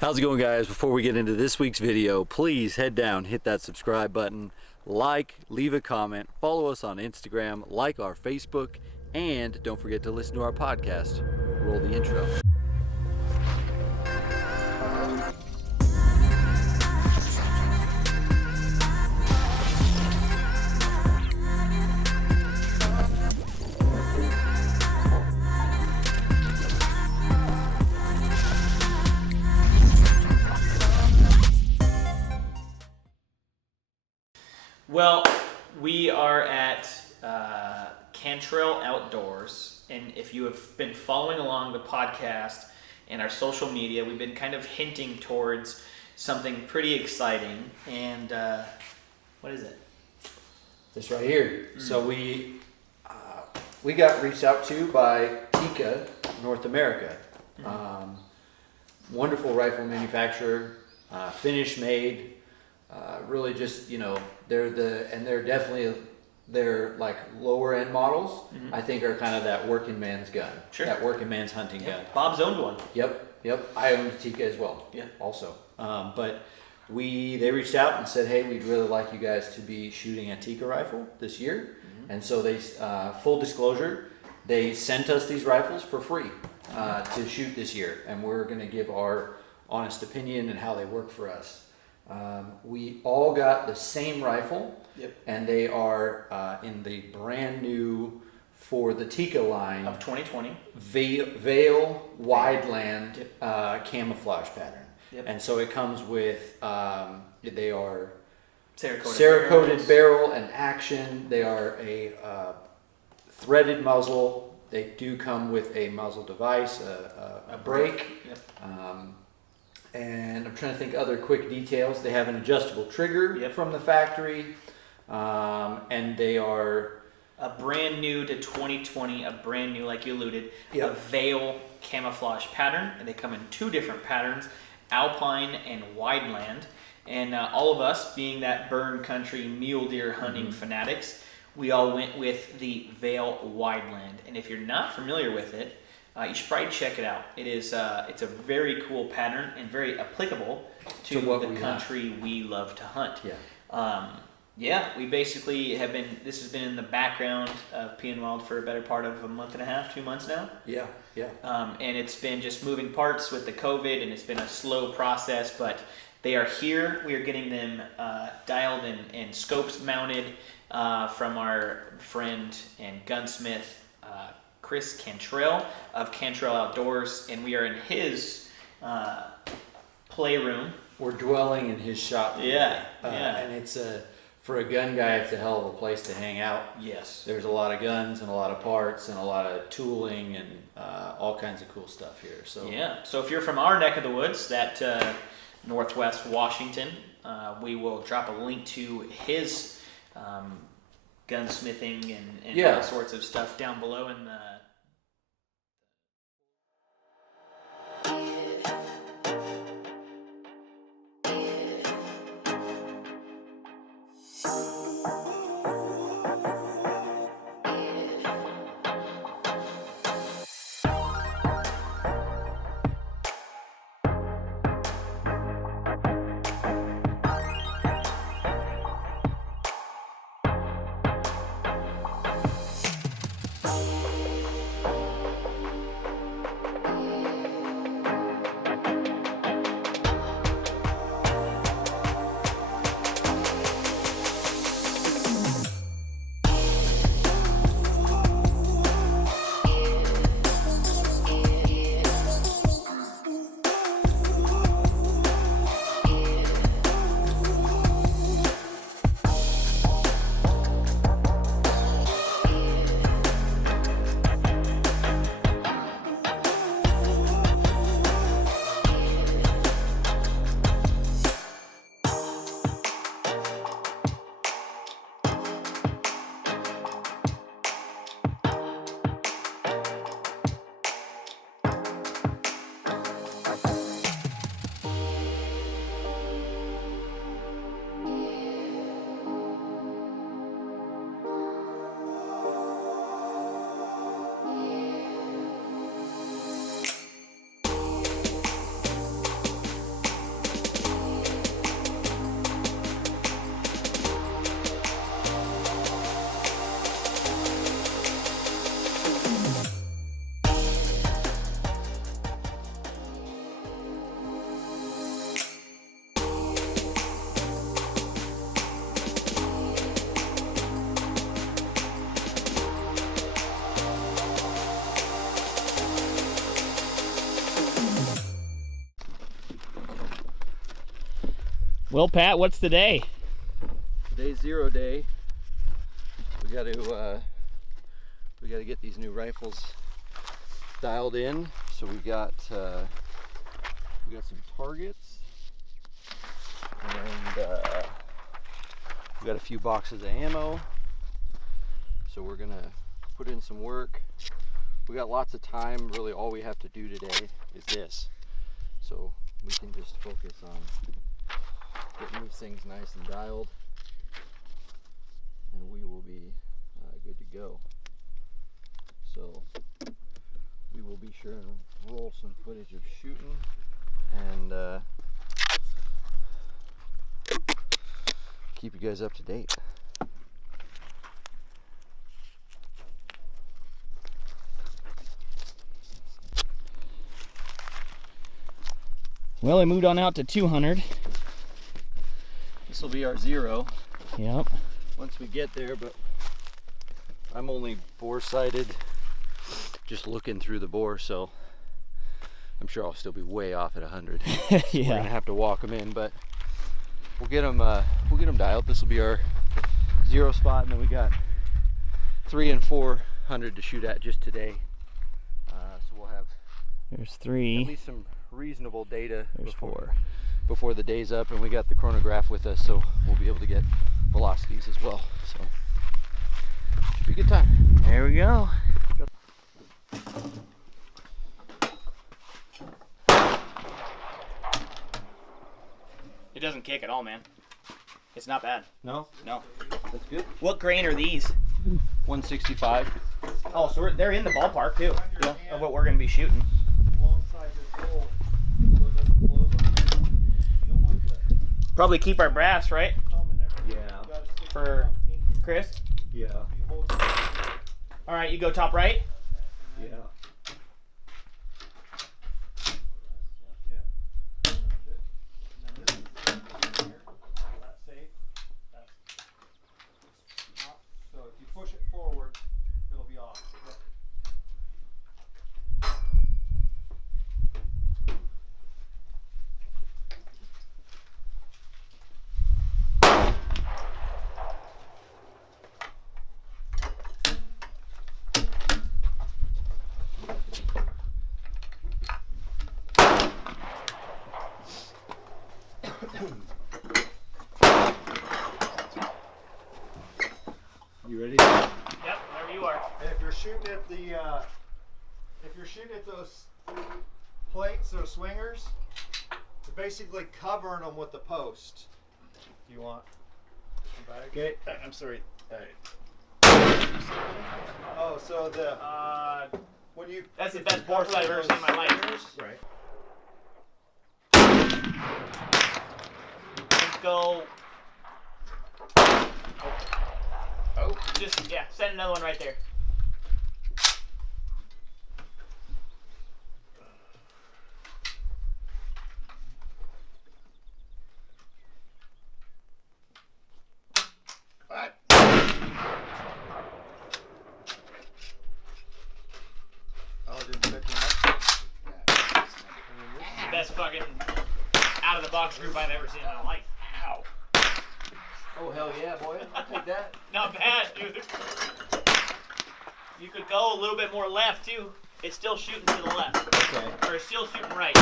How's it going, guys? Before we get into this week's video, please head down, hit that subscribe button, leave a comment, follow us on Instagram, like our Facebook, and don't forget to listen to our podcast. Roll the intro. Well, we are at Cantrell Outdoors, and if you have been following along the podcast and our social media, we've been kind of hinting towards something pretty exciting. And what is it? This right here. So we got reached out to by Tikka North America. Wonderful rifle manufacturer, Finnish made. Really just, they're definitely their like lower end models. I think are kind of that working man's gun. Sure. That working man's hunting gun. Bob's owned one. Yep. I owned a Tikka as well. Yeah. Also. But they reached out and said, hey, we'd really like you guys to be shooting a Tikka rifle this year. And so they, full disclosure, they sent us these rifles for free to shoot this year. And we're going to give our honest opinion and how they work for us. We all got the same rifle, and they are in the brand new, for the Tikka line Of 2020. Veil Wideland camouflage pattern. And so it comes with, they are Cerakoted barrel and action. They are a threaded muzzle. They do come with a muzzle device, a brake. And I'm trying to think other quick details. They have an adjustable trigger from the factory. And they are a brand new to 2020, a brand new, like you alluded, a Veil camouflage pattern. And they come in two different patterns, Alpine and Wideland. And all of us, being that burn country mule deer hunting fanatics, we all went with the Veil Wideland. And if you're not familiar with it, you should probably check it out. It is it's a very cool pattern and very applicable to the country we love to hunt. We basically have been, this has been in the background of P&W Wild for a better part of a month and a half, 2 months now. And it's been just moving parts with the COVID, and it's been a slow process, but they are here. We are getting them dialed and scopes mounted from our friend and gunsmith, Chris Cantrell of Cantrell Outdoors, and we are in his playroom. We're dwelling in his shop. And it's for a gun guy, it's a hell of a place to hang out. Yes. There's a lot of guns and a lot of parts and a lot of tooling and all kinds of cool stuff here. So if you're from our neck of the woods, that Northwest Washington, we will drop a link to his gunsmithing and all sorts of stuff down below in the Well, Pat, what's the day? Today's 0 day. We got to get these new rifles dialed in. So we got some targets, and we got a few boxes of ammo. So we're gonna put in some work. We got lots of time. Really, all we have to do today is this. So we can just focus on getting these things nice and dialed, and we will be good to go. So we will be sure and roll some footage of shooting and keep you guys up to date. Well, I moved on out to 200. This will be our 0 Yep. once we get there, but I'm only bore sighted, just looking through the bore, so I'm sure I'll still be way off at 100. Yeah. We're gonna have to walk them in, but we'll get them dialed. This will be our 0 spot, and then we got 300 and 400 to shoot at just today. So we'll have There's at 3. least some reasonable data There's 4. before the day's up, and we got the chronograph with us, so we'll be able to get velocities as well. So should be a good time. There we go. It doesn't kick at all, man. It's not bad. No, No. that's good. What grain are these? 165. Oh, so they're in the ballpark too. Yeah. Of what we're gonna be shooting. Alongside this hole, so it doesn't close them. You don't want that Probably keep our brass, right? thumb in there. Yeah. You gotta stick it For down in here. Chris. Yeah. You hold it. All right, you go top right. Yeah. Yeah. That's it. And then this is here. That's safe. That's not. So if you push it forward, it'll be off. You ready? Yep, wherever you are. And if you're shooting at the, if you're shooting at those plates, those swingers, you're basically covering them with the post. Do you want? Okay. I'm sorry. Oh, so the when you That's the best bore sight I've ever seen in my life. Right. Let's go. Oh, just yeah, send another one right there. Oh, didn't pick them up. The best fucking out of the box group I've ever seen in my life. Ow. Oh, hell yeah, boy. I'll take that. Not bad, dude. You could go a little bit more left too. It's still shooting to the left. Okay. Or it's still shooting right.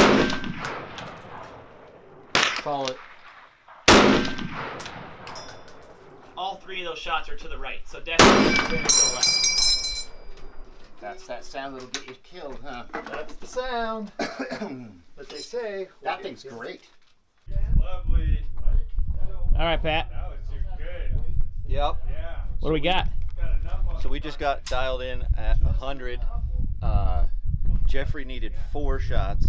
Call it. All 3 of those shots are to the right, so definitely to the left. That's that sound that'll get you killed, huh? That's the sound that they say. That thing's great. Lovely. All right, Pat. That was good. Yep. Yeah. What do we got? Got enough on So we just got dialed in at 100. Jeffrey needed 4 shots.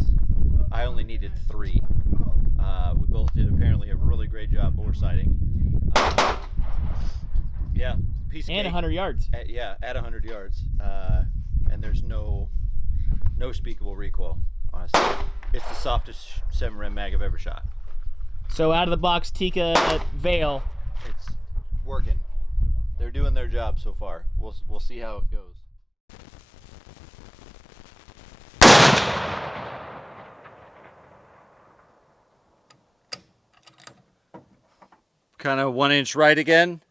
I only needed 3. We both did apparently a really great job bore sighting. Yeah, piece of And cake. 100 yards. Yeah, at 100 yards. And there's no speakable recoil, honestly. It's the softest 7 mag I've ever shot. So out of the box, Tikka Veil. It's working. They're doing their job so far. We'll see how it goes. Kind of 1 inch right again.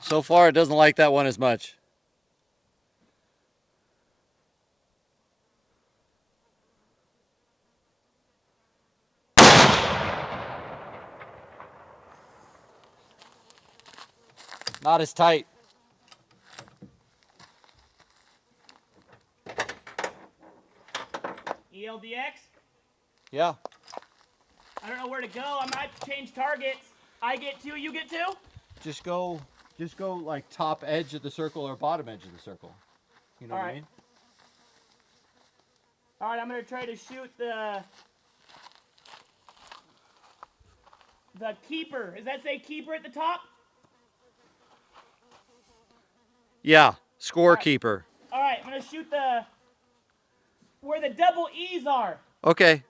So far, it doesn't like that one as much. Not as tight. ELDX? Yeah. I don't know where to go. I might have to change targets. I get 2, you get 2? Just go like top edge of the circle or bottom edge of the circle. You know what I mean? All right, I'm gonna try to shoot the keeper. Does that say keeper at the top? Yeah, scorekeeper. All right, I'm gonna shoot where the double E's are. Okay.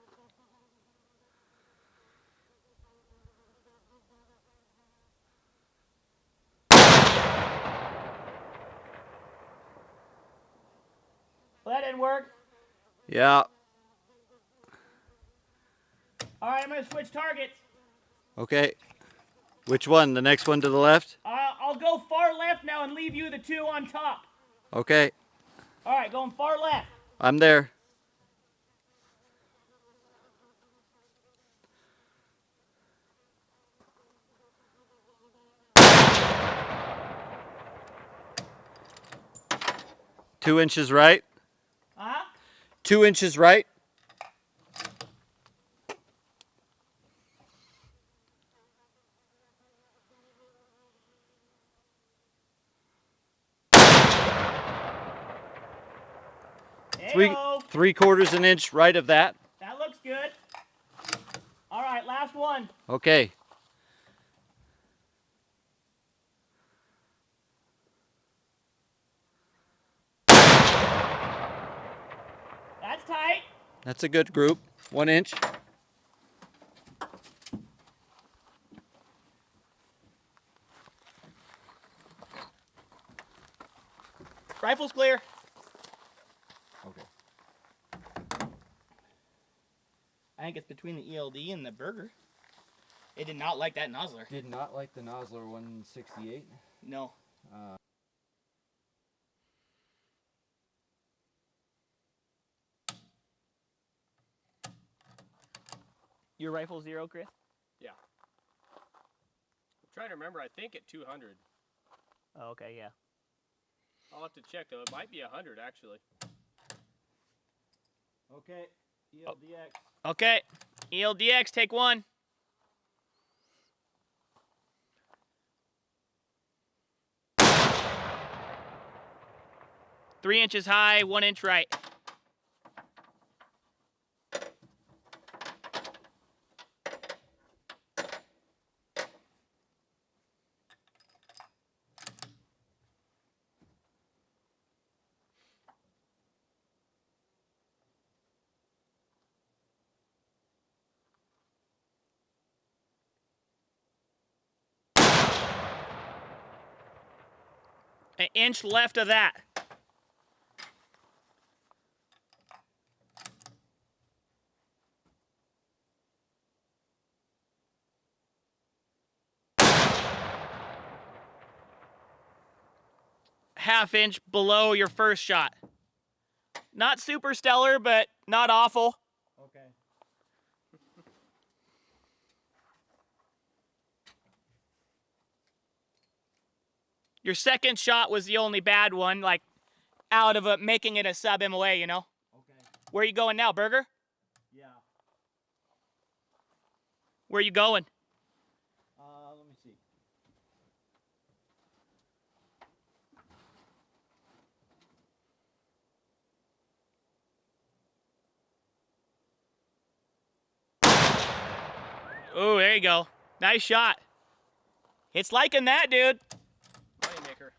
Well, that didn't work. Yeah. All right, I'm gonna switch targets. Okay. Which one? The next one to the left? I'll go far left now and leave you the 2 on top. Okay. All right, going far left. I'm there. Two inches right. 2 inches right. Hey-o. 3/4 an inch right of that. That looks good. All right, last one. Okay. That's tight. That's a good group. 1 inch. Rifle's clear. Okay. I think it's between the ELD and the Burger. It did not like that nozzler. Did not like the Nosler 168. No. Your rifle 0, Chris? Yeah. I'm trying to remember. I think at 200. Oh, okay, yeah. I'll have to check though. It might be 100 actually. Okay. ELDX. Okay. ELDX, take 1. Three inches high, 1 inch right. An inch left of that. Half inch below your first shot. Not super stellar, but not awful. Okay. Your second shot was the only bad one, like out of making it a sub MOA, you know? Okay. Where are you going now, Burger? Yeah. Where are you going? Let me see. Oh, there you go. Nice shot. It's liking that, dude. Moneymaker.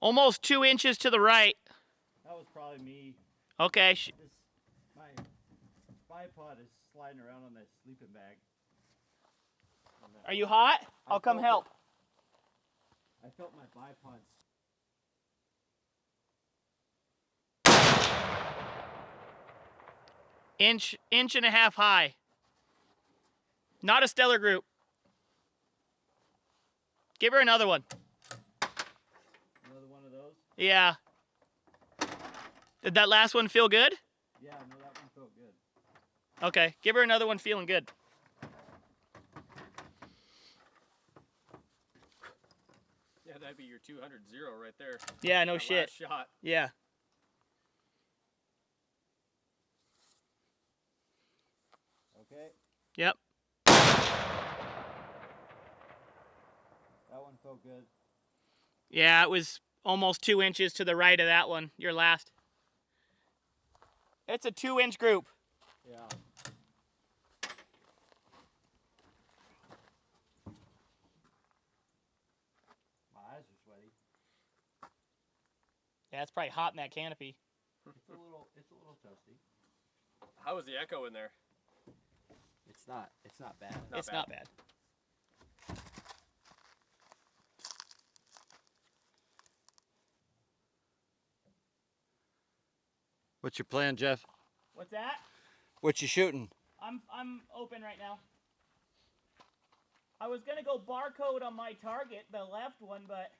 Almost 2 inches to the right. That was probably me. Okay. My bipod is sliding around on that sleeping bag. Are you hot? I'll come help. I felt my bipods. Inch and a half high. Not a stellar group. Give her another one. Another one of those? Yeah. Did that last one feel good? Yeah, no, that one felt good. Okay, give her another one feeling good. Yeah, that'd be your 200-0 right there. Yeah, no That shit. last shot. Yeah. Okay, Yep. that one felt good. Yeah, it was almost 2 inches to the right of that one, your last. It's a 2-inch group. Yeah. My eyes are sweaty. Yeah, it's probably hot in that canopy. It's a little toasty. How was the echo in there? It's not bad. It's not bad. What's your plan, Jeff? What's that? What you shooting? I'm open right now. I was gonna go barcode on my target, the left one, but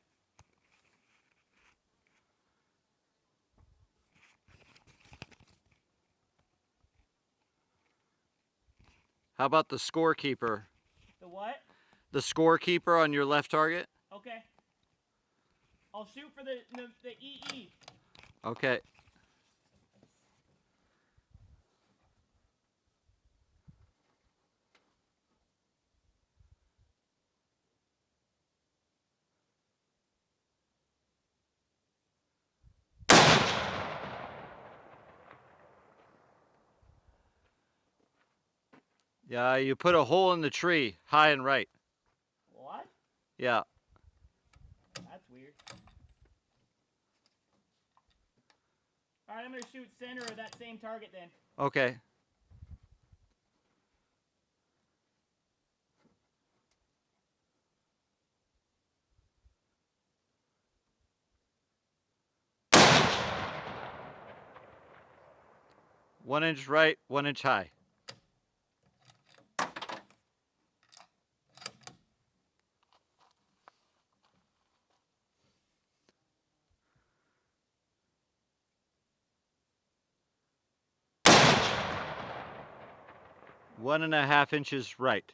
How about the scorekeeper? the what? The scorekeeper on your left target? Okay. I'll shoot for the EE. Okay. Yeah, you put a hole in the tree, high and right. What? Yeah. That's weird. All right, I'm gonna shoot center of that same target then. Okay. One inch right, 1 inch high. One and a half inches right.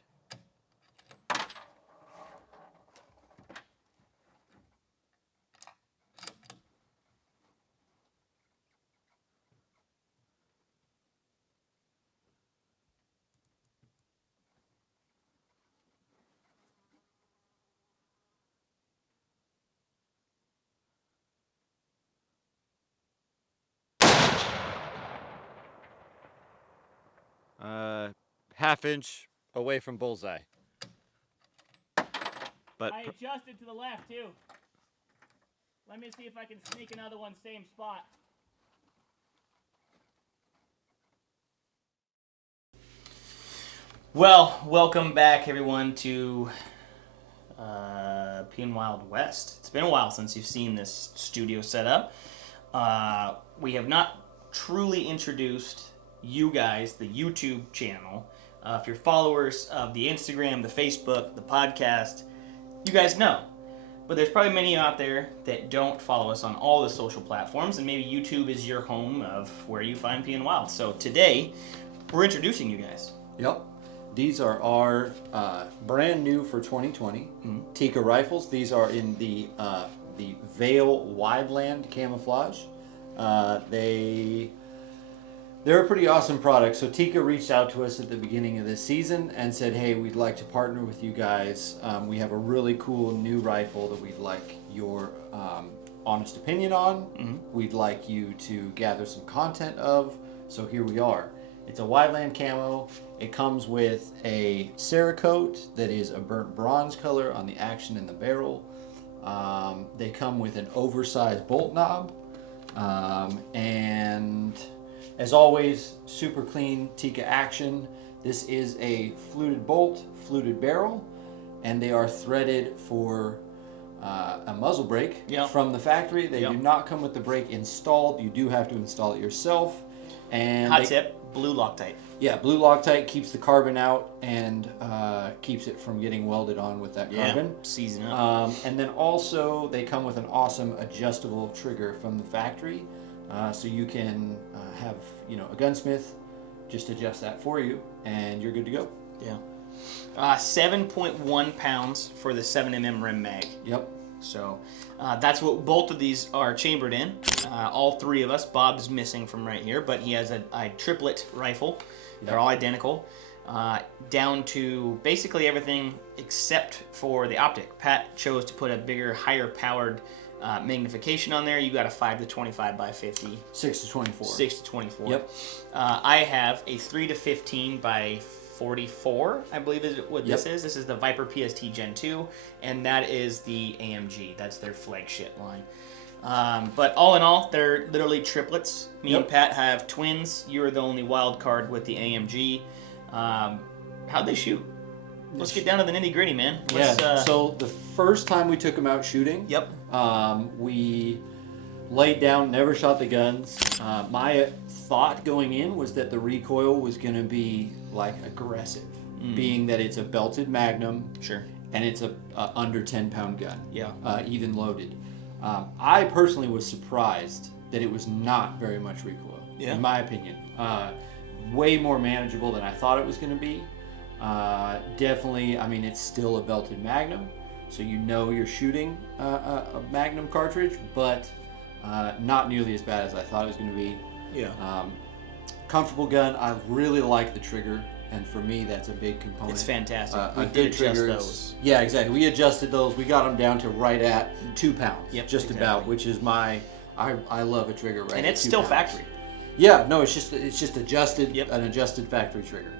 Half inch away from bullseye. But I adjusted to the left too. Let me see if I can sneak another one same spot. Well, welcome back everyone to P and Wild West. It's been a while since you've seen this studio setup. We have not truly introduced you guys, the YouTube channel. If you're followers of the Instagram, the Facebook, the podcast, you guys know. But there's probably many out there that don't follow us on all the social platforms, and maybe YouTube is your home of where you find P and Wild. So today, we're introducing you guys. Yep. These are our brand new for 2020 Tikka rifles. These are in the Veil Wideland camouflage. They're a pretty awesome product. So Tikka reached out to us at the beginning of this season and said, hey, we'd like to partner with you guys. We have a really cool new rifle that we'd like your honest opinion on. We'd like you to gather some content of. So here we are. It's a Wideland camo. It comes with a Cerakote that is a burnt bronze color on the action in the barrel. They come with an oversized bolt knob. And as always, super clean Tikka action. This is a fluted bolt, fluted barrel, and they are threaded for a muzzle brake from the factory. They do not come with the brake installed. You do have to install it yourself. And hot tip, blue Loctite. Yeah, blue Loctite keeps the carbon out and keeps it from getting welded on with that carbon. Season up. And then also they come with an awesome adjustable trigger from the factory, so you can have a gunsmith just adjust that for you, and you're good to go. Yeah. 7.1 pounds for the 7mm rim mag. Yep. So that's what both of these are chambered in. All three of us. Bob's missing from right here, but he has a triplet rifle. Yep. They're all identical. Down to basically everything except for the optic. Pat chose to put a bigger, higher powered magnification on there. You got a 5 to 25 by 50. 6 to 24. 6 to 24. Yep. I have a 3 to 15 by 44, I believe is what this is. This is the Viper PST Gen 2, and that is the AMG. That's their flagship line. But all in all, they're literally triplets. Me and Pat have twins. You're the only wild card with the AMG. How'd they shoot? Let's get down to the nitty gritty, man. So the first time we took them out shooting, we laid down, never shot the guns. My thought going in was that the recoil was going to be like aggressive, being that it's a belted Magnum, and it's a under 10-pound gun, even loaded. I personally was surprised that it was not very much recoil, in my opinion. Way more manageable than I thought it was going to be. Definitely, I mean, it's still a belted Magnum, so you're shooting a Magnum cartridge, but not nearly as bad as I thought it was going to be. Comfortable gun. I really like the trigger, and for me, that's a big component. It's fantastic. We did adjust those. Yeah, exactly. We adjusted those. We got them down to right at 2 pounds, about, which is I love a trigger right. And it's still factory. Yeah, no, it's just adjusted, an adjusted factory trigger.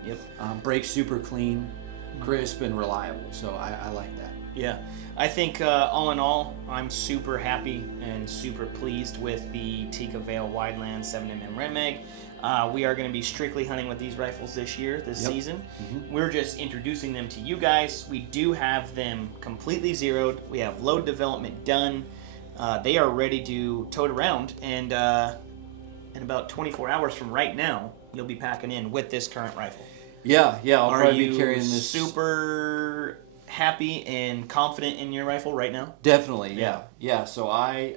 Brakes super clean, crisp, and reliable. So I like that. Yeah, I think all in all, I'm super happy and super pleased with the Tikka Veil Wideland 7mm Rim Mag. We are going to be strictly hunting with these rifles this season. We're just introducing them to you guys. We do have them completely zeroed. We have load development done. They are ready to tote around, and in about 24 hours from right now, you'll be packing in with this current rifle. Yeah, I'll probably be carrying this. Are you this. Super happy and confident in your rifle right now? Definitely, yeah. So I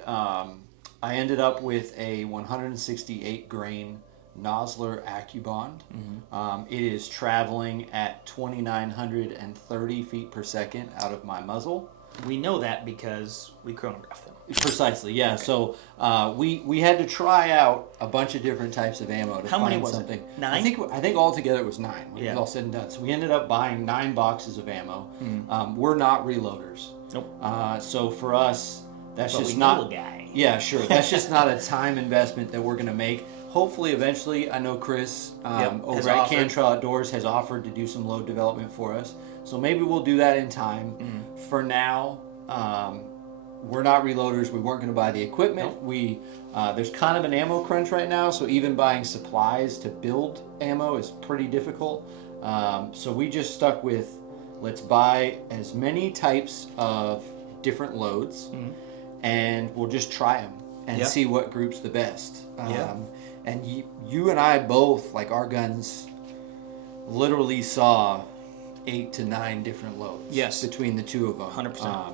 ended up with a 168 grain Nosler AccuBond. It is traveling at 2,930 feet per second out of my muzzle. We know that because we chronographed them. Precisely, yeah. Okay. So we had to try out a bunch of different types of ammo to How find many was something. It? 9? I think altogether it was 9 when it was all said and done. So we ended up buying 9 boxes of ammo. We're not reloaders. Nope. So for us, that's but just we not. know a guy. Yeah, sure. That's just not a time investment that we're going to make. Hopefully, eventually, I know Chris over at Cantrell Outdoors has offered to do some load development for us. So maybe we'll do that in time. For now, we're not reloaders. We weren't going to buy the equipment. Nope. There's kind of an ammo crunch right now, so even buying supplies to build ammo is pretty difficult. So we just stuck with, let's buy as many types of different loads, and we'll just try them and see what groups the best. And you and I both, like, our guns literally saw 8 to 9 different loads between the two of them. 100%.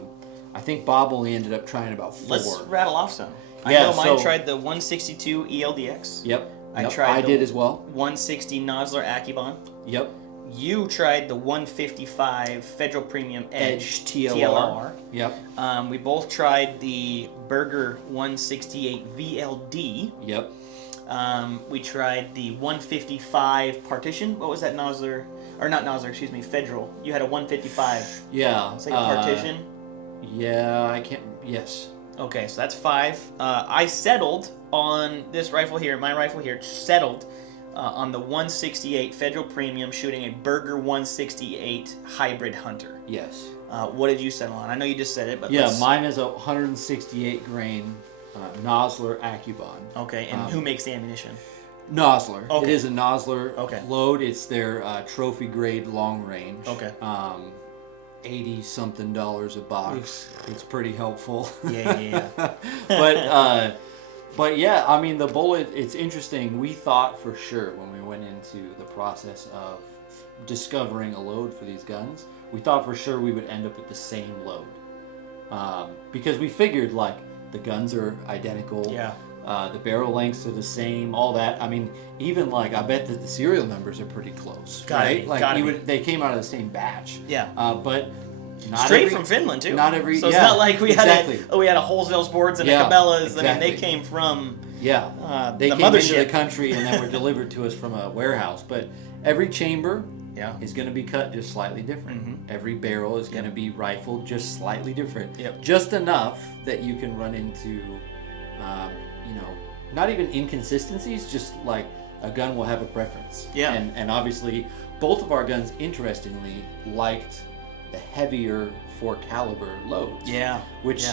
I think Bob only ended up trying about 4. Let's rattle off some. I know mine tried the 162 ELDX. Yep. I did as well. 160 Nosler AccuBond. Yep. You tried the 155 Federal Premium Edge TLR. Yep. We both tried the BERGER 168 VLD. Yep. We tried the 155 Partition. What was that Nosler? Or not Nosler, excuse me, Federal. You had a 155. Yeah. It's like a Partition. Yeah, I can't. Yes. Okay, so that's 5. I settled on this rifle here, my rifle here, settled on the 168 Federal Premium, shooting a Berger 168 Hybrid Hunter. Yes. What did you settle on? I know you just said it, but Yeah, mine is a 168 grain Nosler Accubon. Okay, and who makes the ammunition? Nosler. Okay. It is a Nosler Okay. load. It's their trophy grade long range. Okay. $80-something a box. It's pretty helpful. Yeah. But yeah, I mean the bullet. It's interesting. We thought for sure when we went into the process of discovering a load for these guns, we thought for sure we would end up with the same load, because we figured like the guns are identical. Yeah. The barrel lengths are the same, all that. I mean, even like I bet that the serial numbers are pretty close, right? They came out of the same batch. Yeah. But not Straight every, from Finland too. Not every. So it's yeah, not like we exactly. had a Wholesale Sports and Yeah, a Cabela's. exactly. I mean, they came from They the came into mothership. the country and then were delivered to us from a warehouse. But every chamber is going to be cut just slightly different. Mm-hmm. Every barrel is going to be rifled just slightly different. Yep. Just enough that you can run into, not even inconsistencies, just like a gun will have a preference. Yeah. And obviously, both of our guns, interestingly, liked the heavier 4 caliber loads. Yeah. Which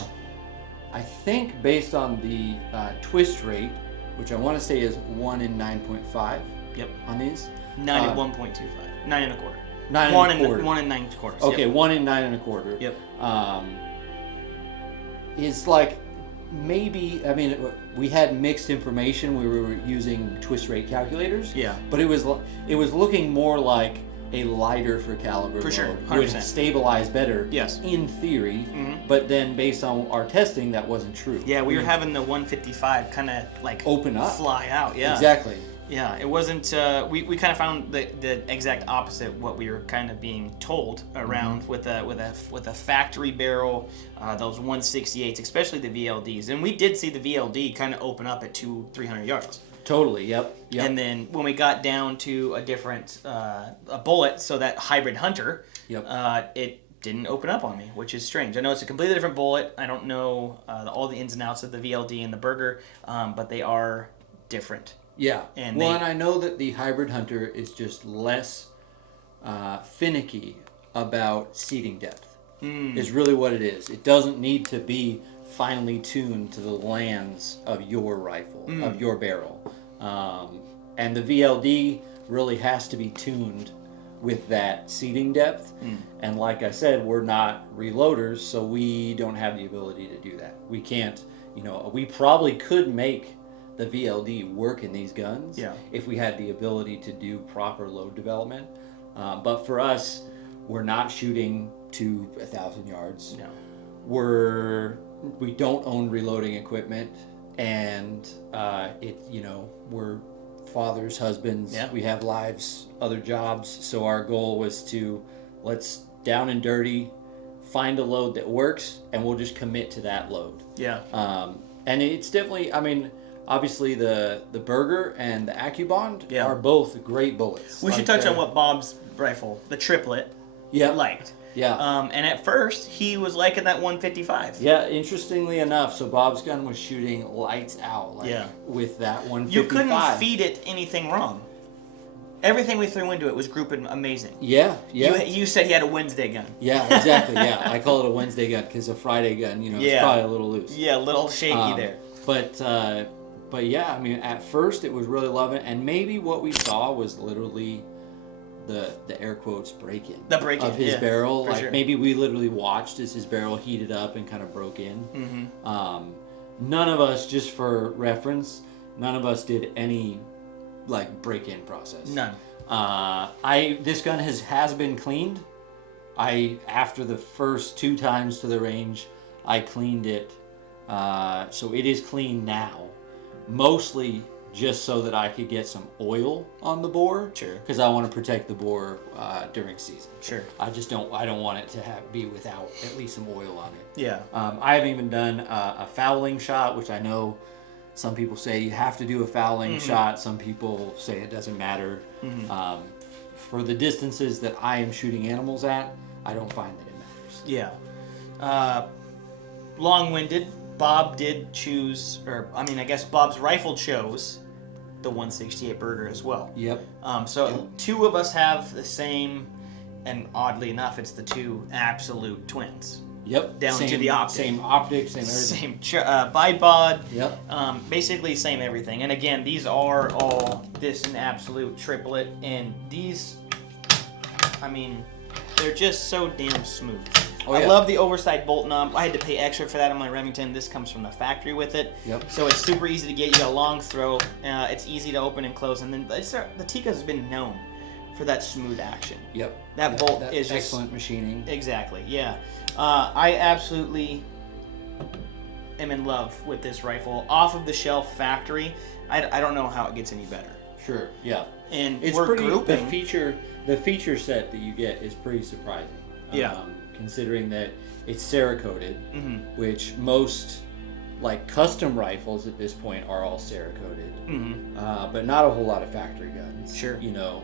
I think based on the twist rate, which I want to say is 1 in 9.5 Yep. on these. 9 and 1.25. 9 and a quarter. 9 and One a quarter. 1 and 9 quarters. Okay, Yep. 1 in 9 and a quarter. Yep. Is like maybe, I mean, we had mixed information. We were using twist rate calculators. Yeah. But it was looking more like a lighter for caliber For sure, load 100%. would stabilize better. Yes. In theory, Mhm. but then based on our testing, that wasn't true. Yeah, we were having the 155 kind of like Open up. fly out. Yeah. Exactly. Yeah, it wasn't. We kind of found the exact opposite what we were kind of being told around with a factory barrel, those 168s, especially the VLDs, and we did see the VLD kind of open up at 200-300 yards. Totally. Yep. And then when we got down to a different a bullet, so that Hybrid Hunter, it didn't open up on me, which is strange. I know it's a completely different bullet. I don't know all the ins and outs of the VLD and the Berger, but they are different. Yeah. And and I know that the Hybrid Hunter is just less finicky about seating depth. Is really what it is. It doesn't need to be finely tuned to the lands of your rifle, of your barrel. And the VLD really has to be tuned with that seating depth. And like I said, we're not reloaders, so we don't have the ability to do that. We can't, we probably could make the VLD work in these guns if we had the ability to do proper load development. But for us, we're not shooting to 1,000 yards. No. We don't own reloading equipment, and we're fathers, husbands. Yeah. We have lives, other jobs. So our goal was to let's down and dirty, find a load that works, and we'll just commit to that load. Yeah. And it's definitely, obviously the Berger and the Accubon are both great bullets. We should touch on what Bob's rifle, the triplet, liked. Yeah. And at first, he was liking that 155. Yeah, interestingly enough, so Bob's gun was shooting lights out with that 155. You couldn't feed it anything wrong. Everything we threw into it was grouping amazing. Yeah. You said he had a Wednesday gun. Yeah, exactly. Yeah, I call it a Wednesday gun because a Friday gun, it's probably a little loose. Yeah, a little shaky there. But yeah, at first it was really loving it, and maybe what we saw was literally the air quotes break-in. The break-in of his barrel. for Like sure. maybe we literally watched as his barrel heated up and kind of broke in. None of us, just for reference, did any break-in process. None. This gun has been cleaned. After the first 2 times to the range, I cleaned it. So it is clean now, mostly just so that I could get some oil on the bore. Sure. Because I want to protect the bore during season. Sure. I don't want it to be without at least some oil on it. Yeah. I haven't even done a fouling shot, which I know some people say you have to do a fouling shot. Some people say it doesn't matter. For the distances that I am shooting animals at, I don't find that it matters. Yeah. Long-winded. Bob did choose, I guess Bob's rifle chose the 168 Berger as well. Yep. So two of us have the same, and oddly enough, it's the two absolute twins. Yep. Down to the optic. Same optics, same everything. Same bipod. Yep. Basically same everything. And again, these are all an absolute triplet, and these, I mean, they're just so damn smooth. Oh, I yeah. love the oversized bolt knob. I had to pay extra for that on my Remington. This comes from the factory with it. Yep. So it's super easy to get. You got a long throw. It's easy to open and close. And then the Tikka has been known for that smooth action. Yep. That bolt is just excellent machining. Exactly. Yeah. I absolutely am in love with this rifle. Off of the shelf factory. I don't know how it gets any better. Sure. Yeah. And It's we're pretty. grouping. The feature set that you get is pretty surprising. Yeah. Considering that it's Cerakoted, which most like custom rifles at this point are all Cerakoted, but not a whole lot of factory guns. Sure. You know,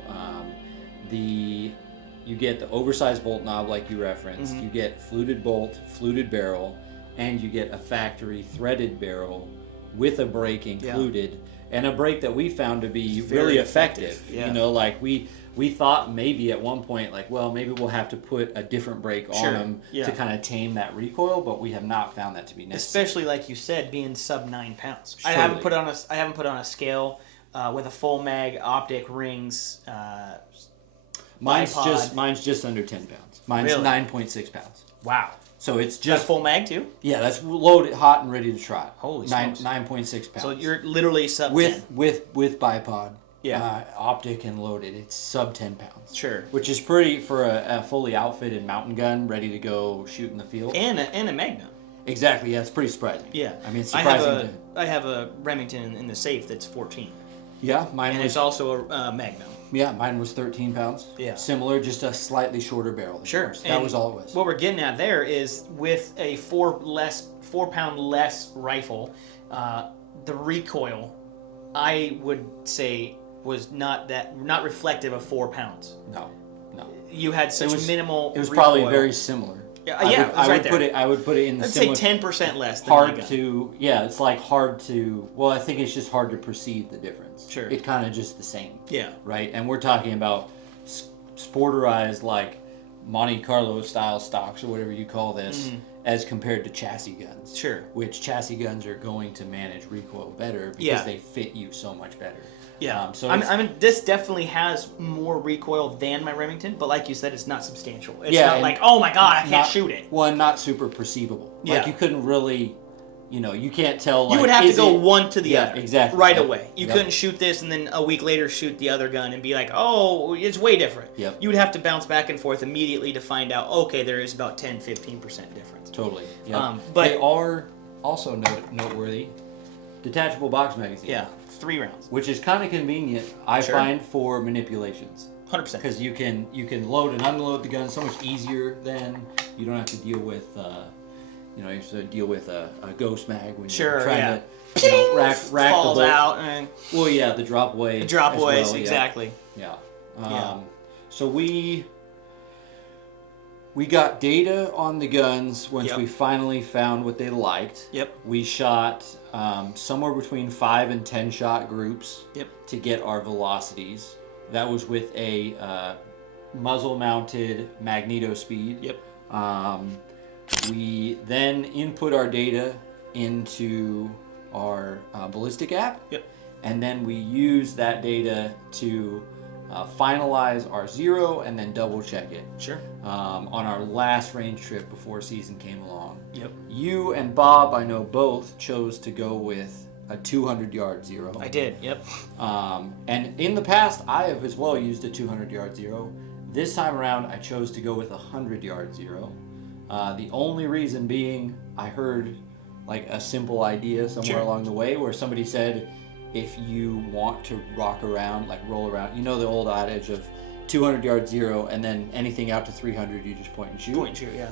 you get the oversized bolt knob like you referenced. You get fluted bolt, fluted barrel, and you get a factory threaded barrel with a brake included, and a brake that we found to be Very really effective. effective. Yeah. You know, like we thought maybe at one point, like, well, maybe we'll have to put a different brake on them to kind of tame that recoil, but we have not found that to be necessary. Especially like you said, being sub 9 pounds. I Totally. haven't put on a scale with a full mag, optic, rings. Mine's bipod. just under 10 pounds. Mine's Really? 9.6 pounds. Wow. So it's Just just full mag too. yeah, that's loaded, hot, and ready to trot. Holy Nine, smokes. 9.6 pounds. So you're literally sub 10. with bipod. Yeah. Optic and loaded. It's sub 10 pounds. Sure. Which is pretty for a fully outfitted mountain gun ready to go shoot in the field. And a Magnum. Exactly. Yeah, it's pretty surprising. Yeah. I mean, it's surprising. I have a Remington in the safe that's 14, Yeah, mine and was. it's also a Magnum. Yeah, mine was 13 pounds. Yeah. Similar, just a slightly shorter barrel. Sure. That And was all it was. What we're getting at there is with a 4 pound less rifle, the recoil, I would say, was not reflective of 4 pounds. No. You had such minimal. It was recoil. probably very similar. Yeah, I it's right there. I would put it in the I'd say similar. 10% less than Hard my gun. to, yeah, it's like hard to, well, I think it's just hard to perceive the difference. Sure. It's kind of just the same. Yeah. Right? And we're talking about sporterized, like Monte Carlo style stocks or whatever you call this, as compared to chassis guns. Sure. Which chassis guns are going to manage recoil better because Yeah. they fit you so much better. Yeah. So I mean, this definitely has more recoil than my Remington, but like you said, it's not substantial. It's Yeah, not and like, oh my god, I can't not- shoot it. Well, and not super perceivable. Yeah. Like you couldn't really, you can't tell. Like, You would have to is go it- one to the Yeah, other. exactly. Right Yep. away. You Yep. couldn't shoot this and then a week later shoot the other gun and be like, oh, it's way different. Yep. You would have to bounce back and forth immediately to find out, okay, there is about 10-15% difference. Totally. Yep. But- they are also noteworthy. Detachable box magazine. Yeah, 3 rounds. Which is kind of convenient, I Sure. find, for manipulations. 100%. Because you can load and unload the gun so much easier. Then you don't have to deal with you have to deal with a ghost mag when Sure, you're trying yeah. to rack Falls the bolt. out and Well, yeah, the drop away. drop as aways, well, yeah. exactly. Yeah. Yeah. So we got data on the guns once Yep. we finally found what they liked. Yep. We shot somewhere between 5 and 10 shot groups Yep. to get our velocities. That was with a muzzle-mounted magneto speed. Yep. We then input our data into our ballistic app. Yep. And then we use that data to finalize our zero and then double check it Sure. on our last range trip before season came along. Yep. You and Bob, I know both, chose to go with a 200-yard zero. I did. Yep. And in the past, I have as well used a 200-yard zero. This time around, I chose to go with a 100-yard zero. The only reason being, I heard like a simple idea somewhere Sure. along the way where somebody said, if you want to rock around, like roll around, you know the old adage of 200-yard zero, and then anything out to 300, you just point and shoot. Point and shoot, yeah.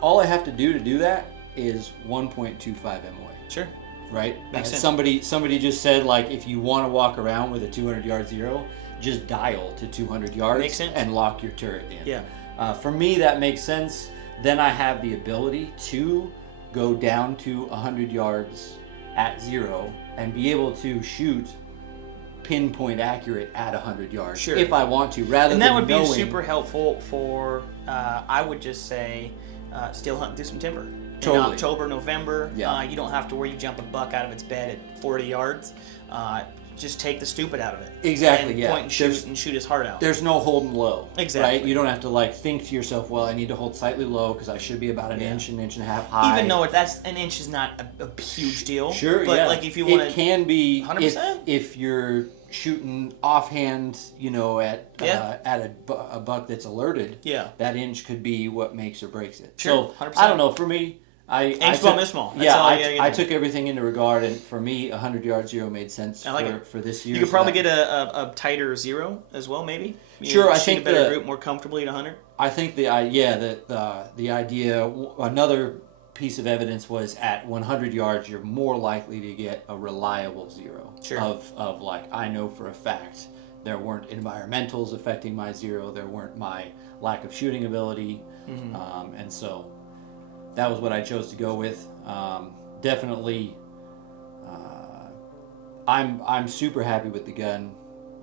All I have to do that is 1.25 MOA. Sure. Right? Makes sense. Somebody just said, like, if you want to walk around with a 200-yard zero, just dial to 200 yards Makes sense. and lock your turret in. Yeah. For me, that makes sense. Then I have the ability to go down to 100 yards at zero and be able to shoot pinpoint accurate at 100 yards Sure. if I want to, rather And than that would be knowing, super helpful for, I would just say, still hunting through some timber. Totally. In October, November, Yeah. You don't have to worry you jump a buck out of its bed at 40 yards. Just take the stupid out of it. Exactly, and yeah. Point and shoot his heart out. there's no holding low. Exactly. Right? You don't have to like think to yourself, well, I need to hold slightly low because I should be about an inch and a half high. Even though that's an inch is not a huge deal. Sure, but yeah. like if you want it can be 100%. if you're shooting offhand, at a buck that's alerted. Yeah. That inch could be what makes or breaks it. Sure, So 100%. I don't know. For me, I small, took- miss small. That's Yeah, all you gotta I do. took everything into regard, and for me, 100 yard zero made sense I like it. for this year. You could so probably that- get a tighter zero as well, maybe. Sure, I shoot think a better the- group more comfortably at 100. I think the idea, another piece of evidence was at 100 yards, you're more likely to get a reliable zero. Sure. Of like, I know for a fact there weren't environmentals affecting my zero, there weren't my lack of shooting ability, and so that was what I chose to go with. Definitely, I'm super happy with the gun.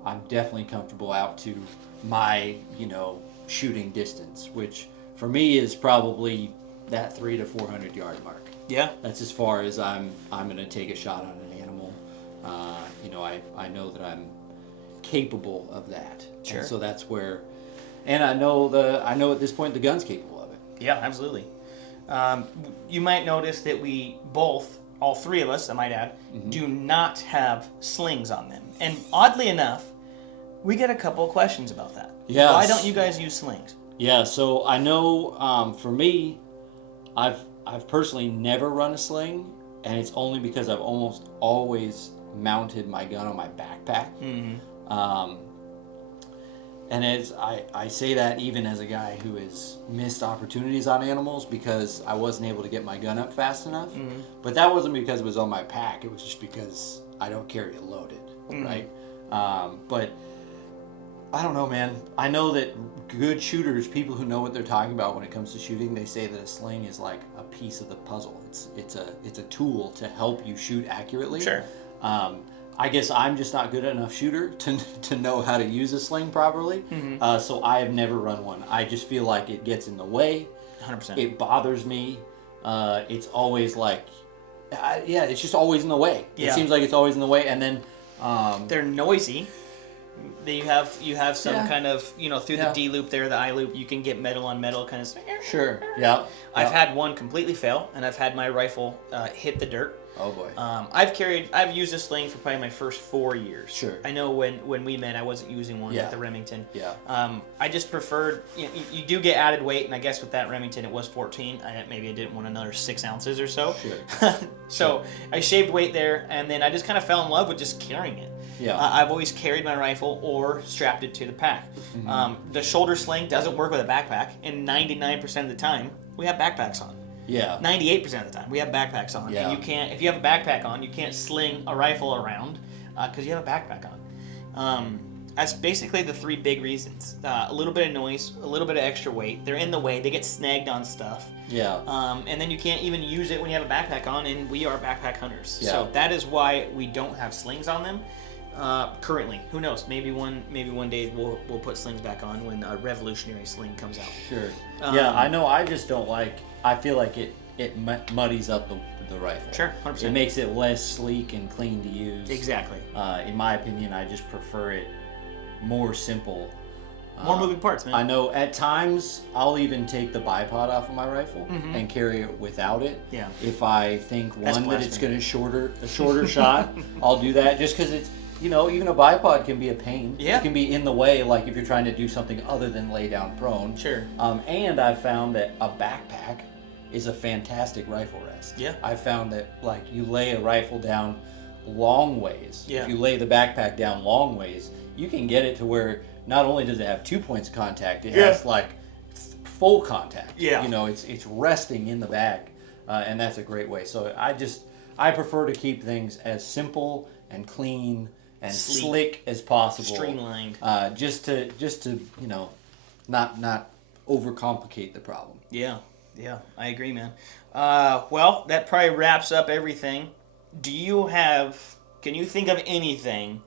I'm definitely comfortable out to my shooting distance, which for me is probably that 300 to 400 yard mark. Yeah. That's as far as I'm going to take a shot on an animal. I know that I'm capable of that. Sure. And so that's where, and I know at this point the gun's capable of it. Yeah, absolutely. You might notice that we both, all three of us, I might add, do not have slings on them. And oddly enough, we get a couple of questions about that. Yes. Why don't you guys use slings? Yeah, so I know for me, I've personally never run a sling, and it's only because I've almost always mounted my gun on my backpack. And as I say that even as a guy who has missed opportunities on animals because I wasn't able to get my gun up fast enough. But that wasn't because it was on my pack. It was just because I don't carry it loaded, right? But I don't know, man. I know that good shooters, people who know what they're talking about when it comes to shooting, they say that a sling is like a piece of the puzzle. It's a tool to help you shoot accurately. Sure. I guess I'm just not good enough shooter to know how to use a sling properly. So I have never run one. I just feel like it gets in the way. 100%. It bothers me. It's always like, it's just always in the way. Yeah. It seems like it's always in the way. And then They're noisy. You have some Yeah. kind of, through Yeah. the D loop there, the I loop, you can get metal on metal kind of. sure, yeah. I've had one completely fail, and I've had my rifle hit the dirt. Oh boy. I've used a sling for probably my first 4 years. Sure. I know when we met, I wasn't using one Yeah. at the Remington. Yeah. I just preferred, you do get added weight, and I guess with that Remington, it was 14. Maybe I didn't want another 6 ounces or so. Sure. So I shaved weight there, and then I just kind of fell in love with just carrying it. Yeah. I've always carried my rifle or strapped it to the pack. The shoulder sling doesn't work with a backpack, and 99% of the time, we have backpacks on. Yeah. 98% of the time, we have backpacks on. Yeah. And you can't, if you have a backpack on, you can't sling a rifle around because you have a backpack on. That's basically the 3 big reasons. A little bit of noise, a little bit of extra weight. They're in the way. They get snagged on stuff. Yeah. And then you can't even use it when you have a backpack on, and we are backpack hunters. Yeah. So that is why we don't have slings on them. Currently, who knows? Maybe one day we'll put slings back on when a revolutionary sling comes out. Sure. Yeah, I know. I just don't like. I feel like it muddies up the rifle. Sure, 100%. It makes it less sleek and clean to use. Exactly. In my opinion, I just prefer it more simple. More moving parts, man. I know at times I'll even take the bipod off of my rifle and carry it without it. Yeah. If I think That's that it's blasphemy. going to a shorter shot, I'll do that just because it's. Even a bipod can be a pain. Yeah. It can be in the way, like if you're trying to do something other than lay down prone. Sure. And I've found that a backpack is a fantastic rifle rest. Yeah. I found that like you lay a rifle down long ways. Yeah. If you lay the backpack down long ways, you can get it to where not only does it have 2 points of contact, it has like full contact. Yeah. It's resting in the bag, and that's a great way. So I prefer to keep things as simple and clean and Sleek. slick as possible. Streamlined. Just to not overcomplicate the problem. Yeah, I agree, man. Well, that probably wraps up everything. Can you think of anything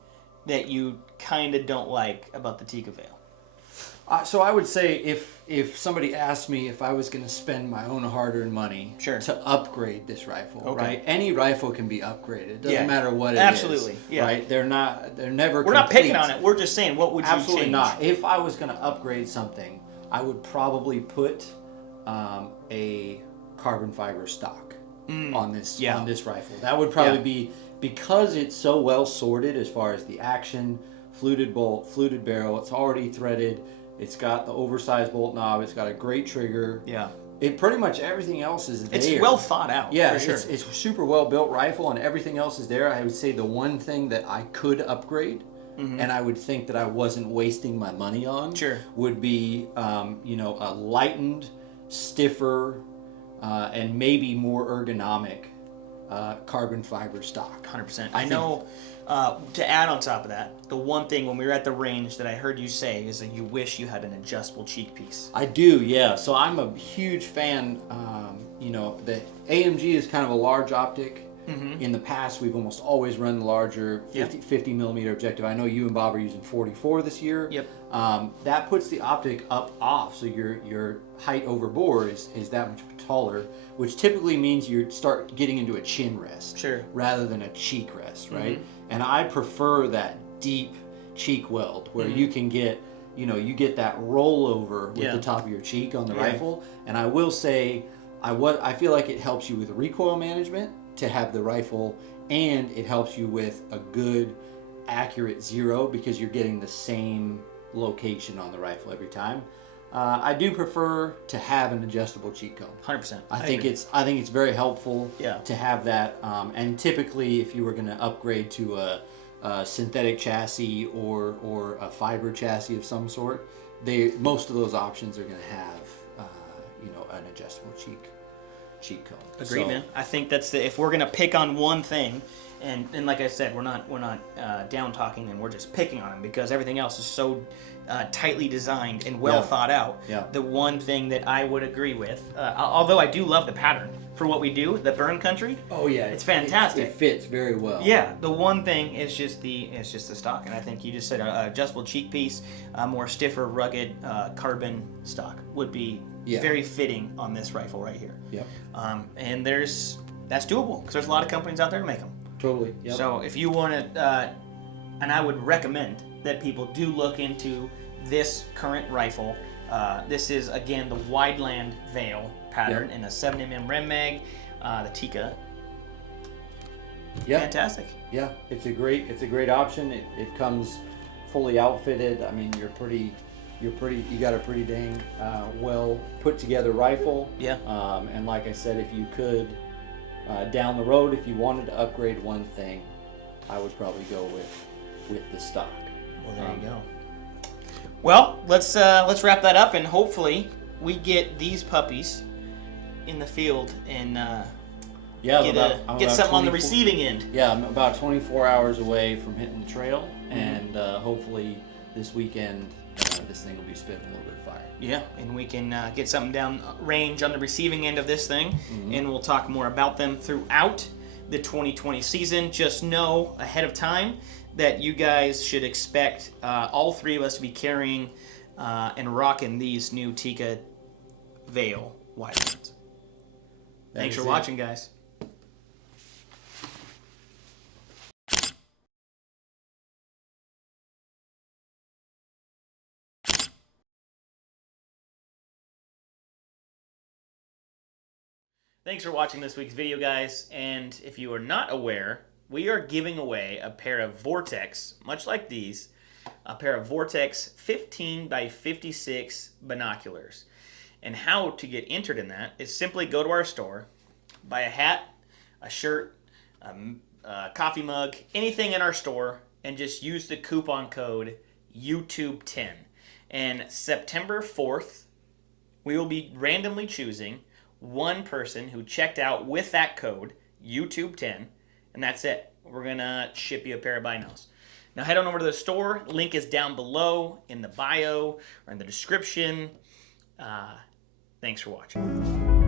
that you kind of don't like about the Tikka Veil? So I would say if somebody asked me if I was going to spend my own hard-earned money Sure. to upgrade this rifle, Okay. right? Any rifle can be upgraded. It doesn't Yeah. matter what it Absolutely. is. Yeah. Right? They're never We're not complete. picking on it. We're just saying, what would you Absolutely change? not. If I was going to upgrade something, I would probably put a carbon fiber stock on this rifle. That would probably be, because it's so well sorted as far as the action, fluted bolt, fluted barrel. It's already threaded. It's got the oversized bolt knob. It's got a great trigger. Yeah. It pretty much everything else is there. It's well thought out. Yeah, for sure. it's a super well built rifle, and everything else is there. I would say the one thing that I could upgrade, and I would think that I wasn't wasting my money on, would be a lightened, stiffer, and maybe more ergonomic carbon fiber stock. 100%. I know. To add on top of that, the one thing when we were at the range that I heard you say is that you wish you had an adjustable cheek piece. I do, yeah. So I'm a huge fan. The AMG is kind of a large optic. In the past, we've almost always run the larger 50 millimeter objective. I know you and Bob are using 44 this year. Yep. That puts the optic up off, so your height over bore is that much taller, which typically means you start getting into a chin rest rather than a cheek rest, right? And I prefer that deep cheek weld where you can get, you get that rollover with the top of your cheek on the rifle. And I will say, I feel like it helps you with recoil management to have the rifle, and it helps you with a good, accurate zero because you're getting the same location on the rifle every time. I do prefer to have an adjustable cheek cone. 100%. I think it's very helpful to have that. And typically, if you were going to upgrade to a synthetic chassis or a fiber chassis of some sort, most of those options are going to have an adjustable cheek cone. Agreed, man. I think that's if we're gonna pick on one thing, and like I said, we're not down talking, and we're just picking on them because everything else is so tightly designed and well thought out. Yeah. The one thing that I would agree with, although I do love the pattern for what we do, the burn country. Oh yeah, it's fantastic. It fits very well. Yeah, the one thing is just the stock, and I think you just said adjustable cheek piece, more stiffer, rugged carbon stock would be very fitting on this rifle right here. Yep. And that's doable because there's a lot of companies out there to make them. Totally. Yep. So if you want to, and I would recommend that people do look into this current rifle. This is again the Wideland Veil pattern in a 7mm Rem mag, the Tikka. Yeah. Fantastic. Yeah, it's a great option. It comes fully outfitted. I mean, you got a pretty dang well put together rifle. Yeah. And like I said, if you could down the road, if you wanted to upgrade one thing, I would probably go with the stock. Well, there you go. Well, let's wrap that up, and hopefully we get these puppies in the field and get something on the receiving end. Yeah, I'm about 24 hours away from hitting the trail, and hopefully this weekend this thing will be spitting a little bit of fire. Yeah, and we can get something down range on the receiving end of this thing, and we'll talk more about them throughout the 2020 season. Just know ahead of time that you guys should expect all three of us to be carrying and rocking these new Tikka Veil Widelands. Thanks for watching, guys. Thanks for watching this week's video, guys. And if you are not aware, we are giving away a pair of Vortex, much like these, a pair of Vortex 15 by 56 binoculars. And how to get entered in that is simply go to our store, buy a hat, a shirt, a coffee mug, anything in our store, and just use the coupon code YouTube10. And September 4th, we will be randomly choosing one person who checked out with that code, YouTube10, and that's it. We're going to ship you a pair of binos. Now head on over to the store. Link is down below in the bio or in the description. Thanks for watching.